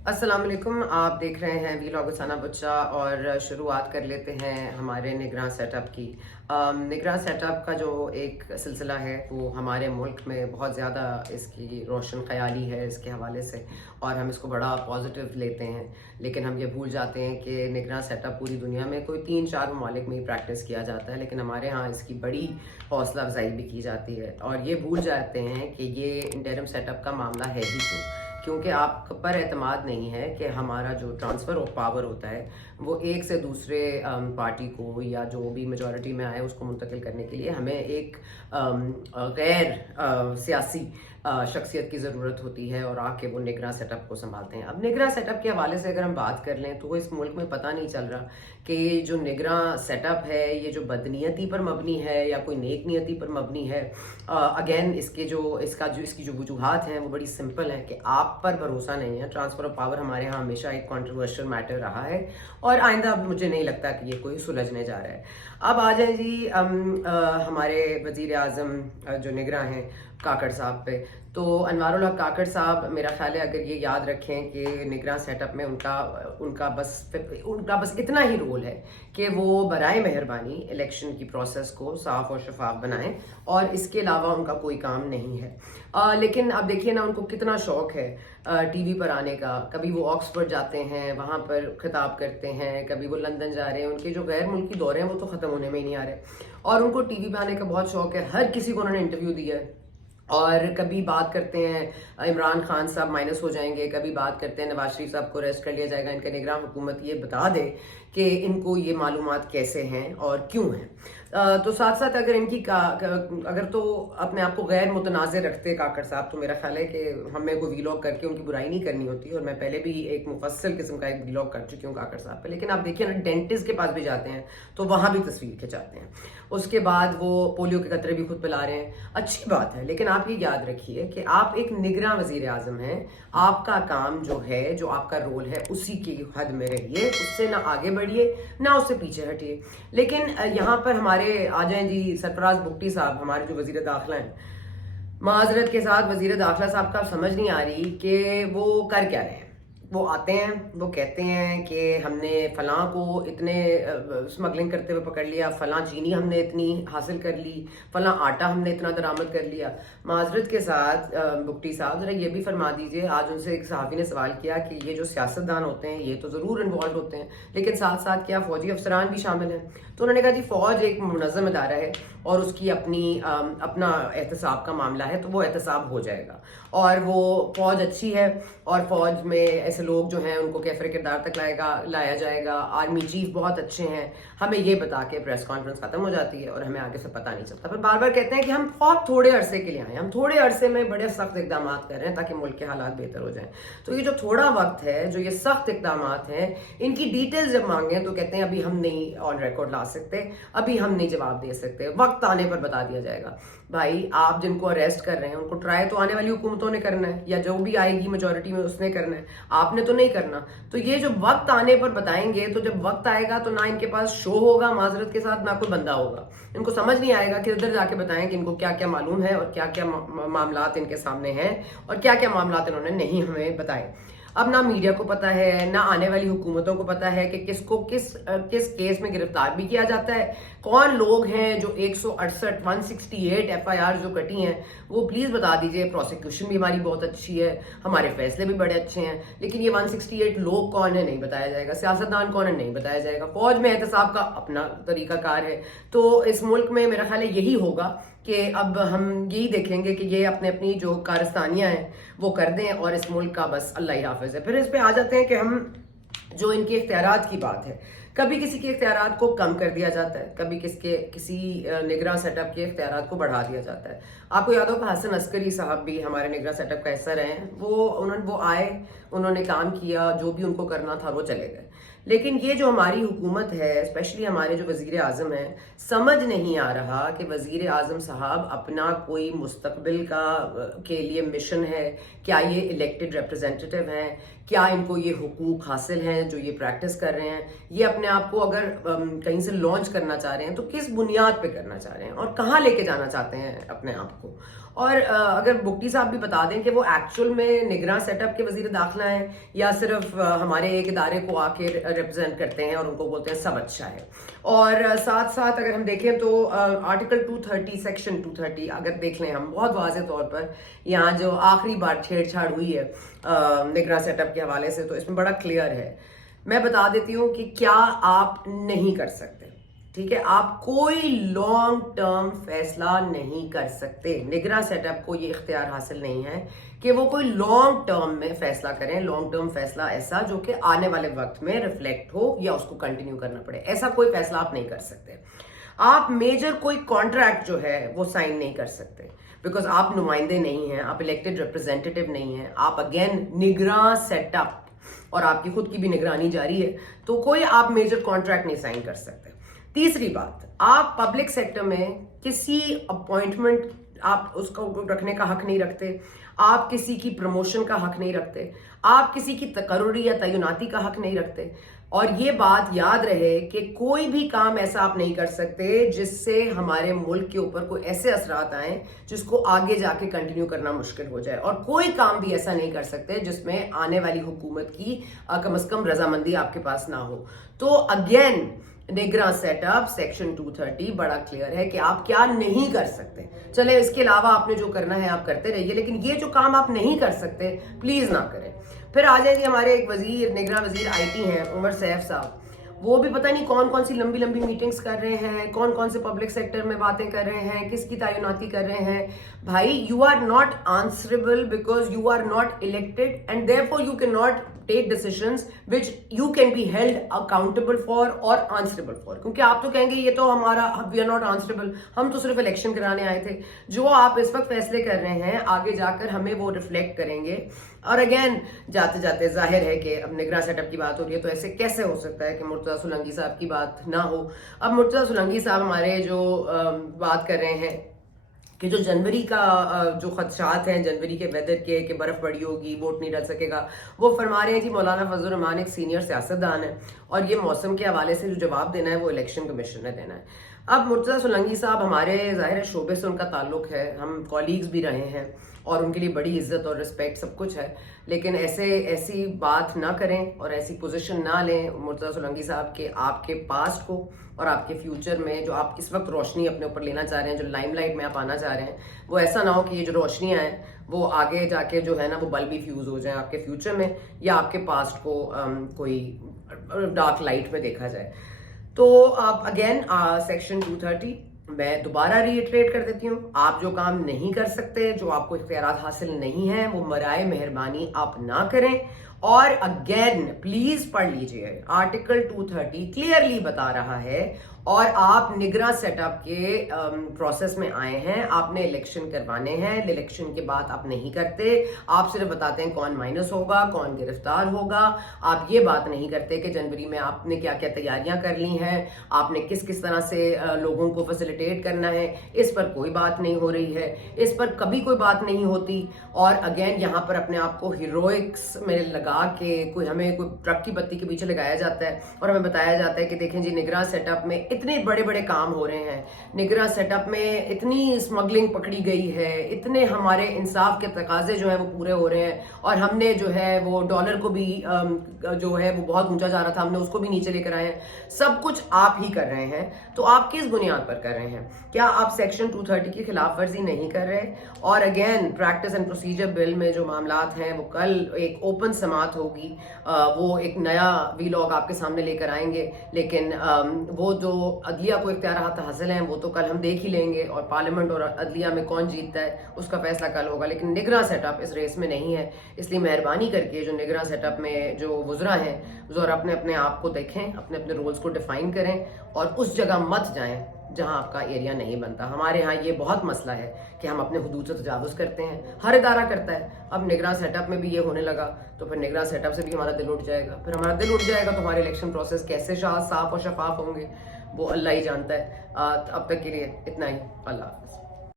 अस्सलाम वालेकुम। आप देख रहे हैं वीलॉग उसाना बच्चा और शुरुआत कर लेते हैं हमारे निगरां सेटअप की। निगरां सेटअप का जो एक सिलसिला है वो हमारे मुल्क में बहुत ज़्यादा इसकी रोशन ख्याली है इसके हवाले से, और हम इसको बड़ा पॉजिटिव लेते हैं। लेकिन हम ये भूल जाते हैं कि निगरां सेटअप पूरी दुनिया में कोई 3-4 ममालिक में ही प्रैक्टिस किया जाता है, लेकिन हमारे यहाँ इसकी बड़ी हौसला अफजाई भी की जाती है। और ये भूल जाते हैं कि ये इंटरिम सेटअप का मामला है ही क्योंकि आप पर एतमाद नहीं है कि हमारा जो ट्रांसफ़र ऑफ पावर होता है वो एक से दूसरे पार्टी को या जो भी मेजॉरिटी में आए उसको मुंतकिल करने के लिए हमें एक गैर सियासी शख्सियत की ज़रूरत होती है, और आके वो निगरां सेटअप को संभालते हैं। अब निगरां सेटअप के हवाले से अगर हम बात कर लें तो इस मुल्क में पता नहीं चल रहा कि ये जो निगरां सेटअप है ये जो बदनीयती पर मबनी है या कोई नेक नियति पर मबनी है। अगेन इसकी जो वजूहात हैं वो बड़ी सिंपल हैं कि आप पर भरोसा नहीं है। ट्रांसफ़र ऑफ पावर हमारे यहाँ हमेशा एक कंट्रोवर्शियल मैटर रहा है और आइंदा अब मुझे नहीं लगता कि ये कोई सुलझने जा रहा है। अब आ जाए जी हमारे वज़ीर आज़म जो निगरां हैं काकड़ साहब पे। तो अनवारुल हक काकड़ साहब मेरा ख्याल है अगर ये याद रखें कि निगरां सेटअप में उनका बस इतना ही रोल है कि वो बराए मेहरबानी इलेक्शन की प्रोसेस को साफ और शफाफ बनाएं, और इसके अलावा उनका कोई काम नहीं है। लेकिन अब देखिए ना, उनको कितना शौक है टीवी पर आने का। कभी वो ऑक्सफोर्ड जाते हैं, वहाँ पर खिताब करते हैं, कभी वो लंदन जा रहे हैं। उनके जो गैर मुल्की दौरे हैं वो तो ख़त्म होने में ही नहीं आ रहे, और उनको टीवी पर आने का बहुत शौक है। हर किसी को उन्होंने इंटरव्यू दिया है, और कभी बात करते हैं इमरान खान साहब माइनस हो जाएंगे, कभी बात करते हैं नवाज शरीफ साहब को अरेस्ट कर लिया जाएगा। इनका निगरान हुकूमत ये बता दे कि इनको ये मालूमात कैसे हैं और क्यों हैं। तो साथ साथ अगर अगर तो अपने आप को गैर मुतनाज़िर रखते काकड़ साहब, तो मेरा ख्याल है कि हमें कोई वीलॉग करके उनकी बुराई नहीं करनी होती, और मैं पहले भी एक मुफस्सल किस्म का एक वीलॉग कर चुकी हूँ काकड़ साहब पे। लेकिन आप देखिए ना, डेंटिस्ट के पास भी जाते हैं तो वहाँ भी तस्वीर खिंचाते हैं। उसके बाद वो पोलियो के कतरे भी खुद पिला रहे हैं, अच्छी बात है। लेकिन आप ये याद रखिए कि आप एक निगरां वज़ीर आज़म हैं। आपका काम जो है, जो आपका रोल है, उसी की हद में रहिए, उससे ना आगे बढ़िए ना उससे पीछे हटिए। लेकिन यहाँ पर हमारे आ जाएं जी सरफराज बुगटी साहब, हमारे जो वज़ीर दाखिला हैं। माजरत के साथ वज़ीर दाखिला साहब का समझ नहीं आ रही कि वो कर क्या रहे हैं। वो आते हैं, वो कहते हैं कि हमने फलां को इतने स्मगलिंग करते हुए पकड़ लिया, फलां चीनी हमने इतनी हासिल कर ली, फलां आटा हमने इतना दरामद कर लिया। माजरत के साथ बुगटी साहब ज़रा ये भी फरमा दीजिए, आज उनसे एक सहाफ़ी ने सवाल किया कि ये जो सियासतदान होते हैं ये तो ज़रूर इन्वॉल्व होते हैं, लेकिन साथ साथ क्या फ़ौजी अफसरान भी शामिल हैं? तो उन्होंने कहा जी फ़ौज एक मुनज़्ज़म इदारा है और उसकी अपना एहतसाब का मामला है, तो वो एहतसाब हो जाएगा। और वो फ़ौज अच्छी है, और फ़ौज में ऐसे लोग जो हैं उनको कैफरे किरदार तक लाया जाएगा। आर्मी चीफ बहुत अच्छे हैं, हमें ये बता के प्रेस कॉन्फ्रेंस ख़त्म हो जाती है और हमें आगे से पता नहीं चलता। फिर बार बार कहते हैं कि हम बहुत थोड़े अरसे के लिए आए, हम थोड़े अरसे में बड़े सख्त इकदाम कर रहे हैं ताकि मुल्क के हालात बेहतर हो जाएं। तो ये जो थोड़ा वक्त है, जो ये सख्त इकदाम हैं, इनकी डिटेल्स जब मांगे तो कहते हैं अभी हम नहीं ऑन रिकॉर्ड ला सकते, अभी हम नहीं जवाब दे सकते, वक्त आने पर बता दिया जाएगा। भाई, आप जिनको अरेस्ट कर रहे हैं उनको ट्राई तो आने वाली हुकूमतों ने करना है, या जो भी आएगी मेजॉरिटी में उसने करना है, आपने तो नहीं करना। तो ये जो वक्त आने पर बताएंगे, तो जब वक्त आएगा तो ना इनके पास शो होगा माजरत के साथ, ना कोई बंदा होगा। इनको समझ नहीं आएगा कि उधर जाके बताएं कि इनको क्या क्या मालूम है और क्या क्या मामलात इनके सामने हैं और क्या क्या मामलात इन्होंने नहीं हमें बताए। अब ना मीडिया को पता है, ना आने वाली हुकूमतों को पता है कि किसको किस केस में गिरफ्तार भी किया जाता है, कौन लोग हैं जो 168 FIR जो कटी हैं वो प्लीज़ बता दीजिए। प्रोसिक्यूशन भी हमारी बहुत अच्छी है, हमारे फैसले भी बड़े अच्छे हैं, लेकिन ये 168 लोग कौन है नहीं बताया जाएगा, सियासतदान कौन है नहीं बताया जाएगा। फौज में एहतसाब का अपना तरीकाकार है। तो इस मुल्क में मेरा ख्याल है यही होगा कि अब हम यही देखेंगे कि ये अपने अपनी जो कारस्तानियाँ हैं वो कर दें, और इस मुल्क का बस अल्लाह ही हाफिज़ है। फिर इस पे आ जाते हैं कि हम जो इनके इख्तियारात की बात है, कभी किसी के इख्तियारात को कम कर दिया जाता है, कभी किसी निगरां सेटअप के इख्तियारात को बढ़ा दिया जाता है। आपको याद होगा हसन अस्करी साहब भी हमारे निगरां सेटअप का हिस्सा रहे हैं। वो आए, उन्होंने काम किया, जो भी उनको करना था वो चले गए। लेकिन ये जो हमारी हुकूमत है, स्पेशली हमारे जो वज़ीर आज़म हैं, समझ नहीं आ रहा कि वज़ीर आज़म साहब अपना कोई मुस्तकबिल के लिए मिशन है, क्या ये इलेक्टेड रिप्रेजेंटेटिव हैं, क्या इनको ये हुकूक हासिल हैं जो ये प्रैक्टिस कर रहे हैं, ये अपने आप को अगर कहीं से लॉन्च करना चाह रहे हैं तो किस बुनियाद पे करना चाह रहे हैं और कहाँ लेके जाना चाहते हैं अपने आप को। اور اگر بگٹی صاحب بھی بتا دیں کہ وہ ایکچوئل میں نگراں سیٹ اپ کے وزیر داخلہ ہیں یا صرف ہمارے ایک ادارے کو آ کے ریپرزینٹ کرتے ہیں اور ان کو بولتے ہیں سب اچھا ہے. اور ساتھ ساتھ اگر ہم دیکھیں تو آرٹیکل 230 سیکشن 230 اگر دیکھ لیں ہم بہت واضح طور پر یہاں جو آخری بار چھیڑ چھاڑ ہوئی ہے نگراں سیٹ اپ کے حوالے سے تو اس میں بڑا کلیئر ہے. میں بتا دیتی ہوں کہ کیا آپ نہیں کر سکتے. ٹھیک ہے, آپ کوئی لانگ ٹرم فیصلہ نہیں کر سکتے. نگراں سیٹ اپ کو یہ اختیار حاصل نہیں ہے کہ وہ کوئی لانگ ٹرم میں فیصلہ کریں. لانگ ٹرم فیصلہ ایسا جو کہ آنے والے وقت میں ریفلیکٹ ہو یا اس کو کنٹینیو کرنا پڑے, ایسا کوئی فیصلہ آپ نہیں کر سکتے. آپ میجر کوئی کانٹریکٹ جو ہے وہ سائن نہیں کر سکتے بیکاز آپ نمائندے نہیں ہیں, آپ الیکٹڈ ریپرزینٹیو نہیں ہیں. آپ اگین نگراں سیٹ اپ اور آپ کی خود کی بھی نگرانی جاری ہے تو کوئی آپ میجر کانٹریکٹ نہیں سائن کر سکتے. تیسری بات, آپ پبلک سیکٹر میں کسی اپوائنٹمنٹ آپ اس کو رکھنے کا حق نہیں رکھتے, آپ کسی کی پروموشن کا حق نہیں رکھتے, آپ کسی کی تقرری یا تعیناتی کا حق نہیں رکھتے. اور یہ بات یاد رہے کہ کوئی بھی کام ایسا آپ نہیں کر سکتے جس سے ہمارے ملک کے اوپر کوئی ایسے اثرات آئیں جس کو آگے جا کے کنٹینیو کرنا مشکل ہو جائے. اور کوئی کام بھی ایسا نہیں کر سکتے جس میں آنے والی حکومت کی کم از کم رضامندی آپ کے پاس نہ ہو. تو اگین نگراں سیٹ اپ سیکشن 230 بڑا کلیئر ہے کہ آپ کیا نہیں کر سکتے. چلے اس کے علاوہ آپ نے جو کرنا ہے آپ کرتے رہیے, لیکن یہ جو کام آپ نہیں کر سکتے پلیز نہ کریں. پھر آ جائیں جی ہمارے ایک وزیر, نگراں وزیر آئی ٹی ہیں عمر سیف صاحب. وہ بھی پتہ نہیں کون کون سی لمبی لمبی میٹنگز کر رہے ہیں, کون کون سے پبلک سیکٹر میں باتیں کر رہے ہیں, کس کی تعیناتی کر رہے ہیں. بھائی you are not answerable because you are not elected and therefore you cannot take decisions which you can be held accountable for or answerable for. کیونکہ آپ تو کہیں گے یہ تو ہمارا we are not answerable, ہم تو صرف الیکشن کرانے آئے تھے. جو آپ اس وقت فیصلے کر رہے ہیں آگے جا کر ہمیں وہ ریفلیکٹ کریں گے. اور اگین جاتے جاتے ظاہر ہے کہ اب نگراں سیٹ اپ کی بات ہو رہی ہے تو ایسے کیسے ہو سکتا ہے کہ مرتضیٰ سولنگی صاحب کی بات نہ ہو. اب مرتضیٰ سولنگی صاحب ہمارے جو بات کر رہے ہیں کہ جو جنوری کا جو خدشات ہیں جنوری کے ویدر کے کہ برف پڑی ہوگی, ووٹ نہیں ڈل سکے گا, وہ فرما رہے ہیں جی مولانا فضل الرحمان ایک سینئر سیاستدان ہے اور یہ موسم کے حوالے سے جو جواب دینا ہے وہ الیکشن کمیشن نے دینا ہے. اب مرتضیٰ سولنگی صاحب ہمارے ظاہر شعبے سے ان کا تعلق ہے, ہم کولیگز بھی رہے ہیں اور ان کے لیے بڑی عزت اور رسپیکٹ سب کچھ ہے, لیکن ایسی بات نہ کریں اور ایسی پوزیشن نہ لیں مرتضیٰ سولنگی صاحب کے آپ کے پاسٹ کو اور آپ کے فیوچر میں جو آپ اس وقت روشنی اپنے اوپر لینا چاہ رہے ہیں, جو لائم لائٹ میں آپ آنا چاہ رہے ہیں, وہ ایسا نہ ہو کہ یہ جو روشنیاں ہیں وہ آگے جا کے جو ہے نا وہ بلب بھی فیوز ہو جائیں آپ کے فیوچر میں یا آپ کے پاسٹ کو کوئی ڈارک لائٹ میں دیکھا جائے. تو آپ اگین سیکشن 230 میں دوبارہ ری ایٹریٹ کر دیتی ہوں, آپ جو کام نہیں کر سکتے, جو آپ کو اختیارات حاصل نہیں ہیں, وہ برائے مہربانی آپ نہ کریں. اور اگین پلیز پڑھ لیجئے آرٹیکل 230 کلیئرلی بتا رہا ہے اور آپ نگراں سیٹ اپ کے پروسیس میں آئے ہیں, آپ نے الیکشن کروانے ہیں, الیکشن کے بعد آپ نہیں کرتے, آپ صرف بتاتے ہیں کون مائنس ہوگا, کون گرفتار ہوگا. آپ یہ بات نہیں کرتے کہ جنوری میں آپ نے کیا کیا تیاریاں کر لی ہیں, آپ نے کس کس طرح سے لوگوں کو فیسیلیٹیٹ کرنا ہے, اس پر کوئی بات نہیں ہو رہی ہے, اس پر کبھی کوئی بات نہیں ہوتی. اور اگین یہاں پر اپنے آپ کو ہیروئکس میں لگا کے ہمیں کوئی ٹرک کی بتی کے پیچھے لگایا جاتا ہے اور ہمیں بتایا جاتا ہے کہ دیکھیں جی نگراں سیٹ اپ میں اتنے بڑے بڑے کام ہو رہے ہیں, نگراں سیٹ اپ میں اتنی اسمگلنگ پکڑی گئی ہے, اتنے ہمارے انصاف کے تقاضے جو ہیں وہ پورے ہو رہے ہیں, اور ہم نے جو ہے وہ ڈالر کو بھی جو ہے وہ بہت اونچا جا رہا تھا, ہم نے اس کو بھی نیچے لے کر آئے ہیں. سب کچھ آپ ہی کر رہے ہیں. تو آپ کس بنیاد پر کر رہے ہیں؟ کیا آپ سیکشن 230 کی خلاف ورزی نہیں کر رہے؟ اور اگین پریکٹس اینڈ پروسیجر بل میں جو معاملات ہیں وہ کل ایک اوپن سماعت ہوگی, وہ ایک نیا ویلاگ آپ کے سامنے لے کر آئیں گے, لیکن وہ جو عدلیہ کو اختیارات حاصل ہیں وہ تو کل ہم دیکھ ہی لیں گے, اور پارلیمنٹ اور عدلیہ میں کون جیتتا ہے اس کا فیصلہ کل ہوگا. لیکن نگراں سیٹ اپ اس ریس میں نہیں ہے, اس لیے مہربانی کر کے جو نگراں سیٹ اپ میں جو وزراء ہیں ذرا اپنے آپ کو دیکھیں, اپنے رولز کو ڈیفائن کریں اور اس جگہ مت جائیں جہاں آپ کا ایریا نہیں بنتا. ہمارے ہاں یہ بہت مسئلہ ہے کہ ہم اپنے حدود سے تجاوز کرتے ہیں, ہر ادارہ کرتا ہے. اب نگراں سیٹ اپ میں بھی یہ ہونے لگا تو پھر نگراں سیٹ اپ سے بھی ہمارا دل اٹھ جائے گا, پھر ہمارا دل اٹھ جائے گا تو ہمارے الیکشن پروسیس کیسے صاف اور شفاف ہوں گے وہ اللہ ہی جانتا ہے. اب تک کے لیے اتنا ہی. اللہ حافظ.